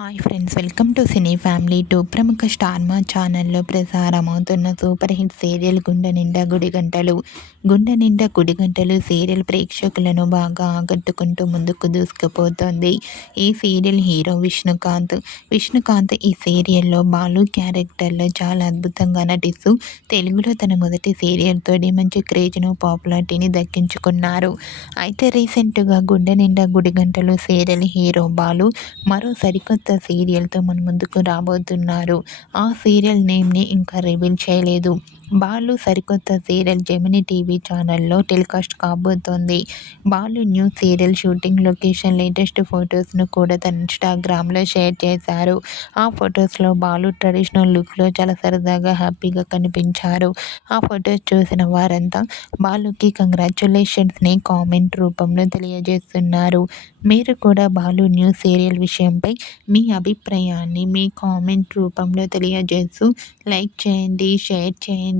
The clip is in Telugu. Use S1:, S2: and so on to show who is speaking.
S1: Hi friends welcome to cine family two ప్రముఖ స్టార్ మా ఛానల్లో ప్రసారమవుతున్న సూపర్ హిట్ సీరియల్ గుండె నిండా గుడి గంటలు. గుండె నిండా గుడి గంటలు సీరియల్ ప్రేక్షకులను బాగా ఆకట్టుకుంటూ ముందుకు దూసుకుపోతుంది. ఈ సీరియల్ హీరో విష్ణుకాంత్. విష్ణుకాంత్ ఈ సీరియల్లో బాలు క్యారెక్టర్లో చాలా అద్భుతంగా నటిస్తూ తెలుగులో తన మొదటి సీరియల్తో మంచి క్రేజ్ను పాపులారిటీని దక్కించుకున్నారు. అయితే రీసెంట్గా గుండె నిండా గుడి గంటలు సీరియల్ హీరో బాలు మరో సరికొత్త కొత్త సీరియల్తో మన ముందుకు రాబోతున్నారు. ఆ సీరియల్ నేమ్ని ఇంకా రివీల్ చేయలేదు. బాలు సరికొత్త సీరియల్ జెమిని టీవీ ఛానల్లో టెలికాస్ట్ కాబోతోంది. Balu new serial shooting location latest ఫొటోస్ను కూడా తన ఇన్స్టాగ్రామ్లో షేర్ చేశారు. ఆ ఫొటోస్లో బాలు ట్రెడిషనల్ లుక్లో చాలా సరదాగా హ్యాపీగా కనిపించారు. ఆ ఫొటోస్ చూసిన వారంతా బాలుకి కంగ్రాచులేషన్స్ని కామెంట్ రూపంలో తెలియజేస్తున్నారు. మీరు కూడా బాలు న్యూ సీరియల్ విషయంపై మీ అభిప్రాయాన్ని మీ కామెంట్ రూపంలో తెలియజేస్తూ లైక్ చేయండి షేర్ చేయండి.